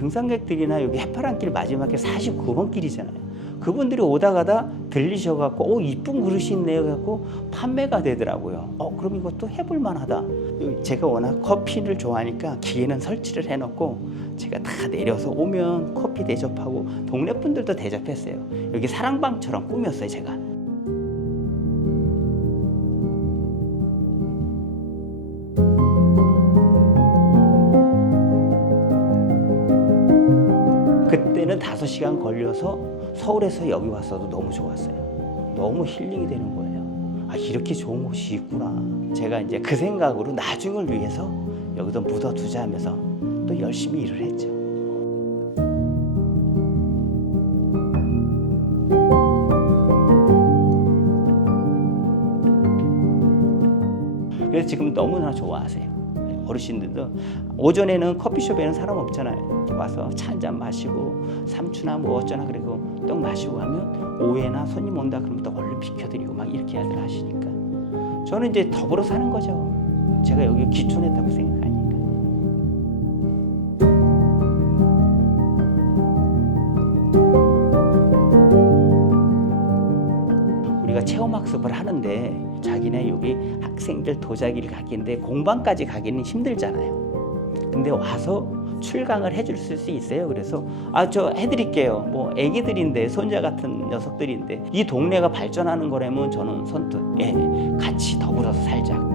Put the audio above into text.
등산객들이나 여기 해파랑길 마지막 길 49번 길이잖아요. 그분들이 오다 가다 들리셔 갖고 오 이쁜 그릇이 있네요 갖고 판매가 되더라고요. 어 그럼 이것도 해볼 만하다. 제가 워낙 커피를 좋아하니까 기계는 설치를 해놓고 제가 다 내려서 오면 커피 대접하고 동네 분들도 대접했어요. 여기 사랑방처럼 꾸몄어요 제가. 그때는 다섯 시간 걸려서 서울에서 여기 왔어도 너무 좋았어요. 너무 힐링이 되는 거예요. 아, 이렇게 좋은 곳이 있구나. 제가 이제 그 생각으로 나중을 위해서 여기도 묻어두자 하면서 또 열심히 일을 했죠. 그래서 지금 너무나 좋아하세요. 어르신들도 오전에는 커피숍에는 사람 없잖아요. 와서 차 한잔 마시고 삼추나 뭐 어쩌나 그리고 떡 마시고 하면 오후에나 손님 온다 그러면 또 얼른 비켜드리고 막 이렇게 하들 하시니까 저는 이제 더불어 사는 거죠. 제가 여기 귀촌했다고 생각하니까. 우리가 체험학습을 하는데 자기네 여기 학생들 도자기를 가기인데 공방까지 가기는 힘들잖아요. 근데 와서 출강을 해줄 수 있어요. 그래서 아 저 해드릴게요. 뭐 애기들인데 손자 같은 녀석들인데 이 동네가 발전하는 거라면 저는 선뜻 예 같이 더불어서 살자.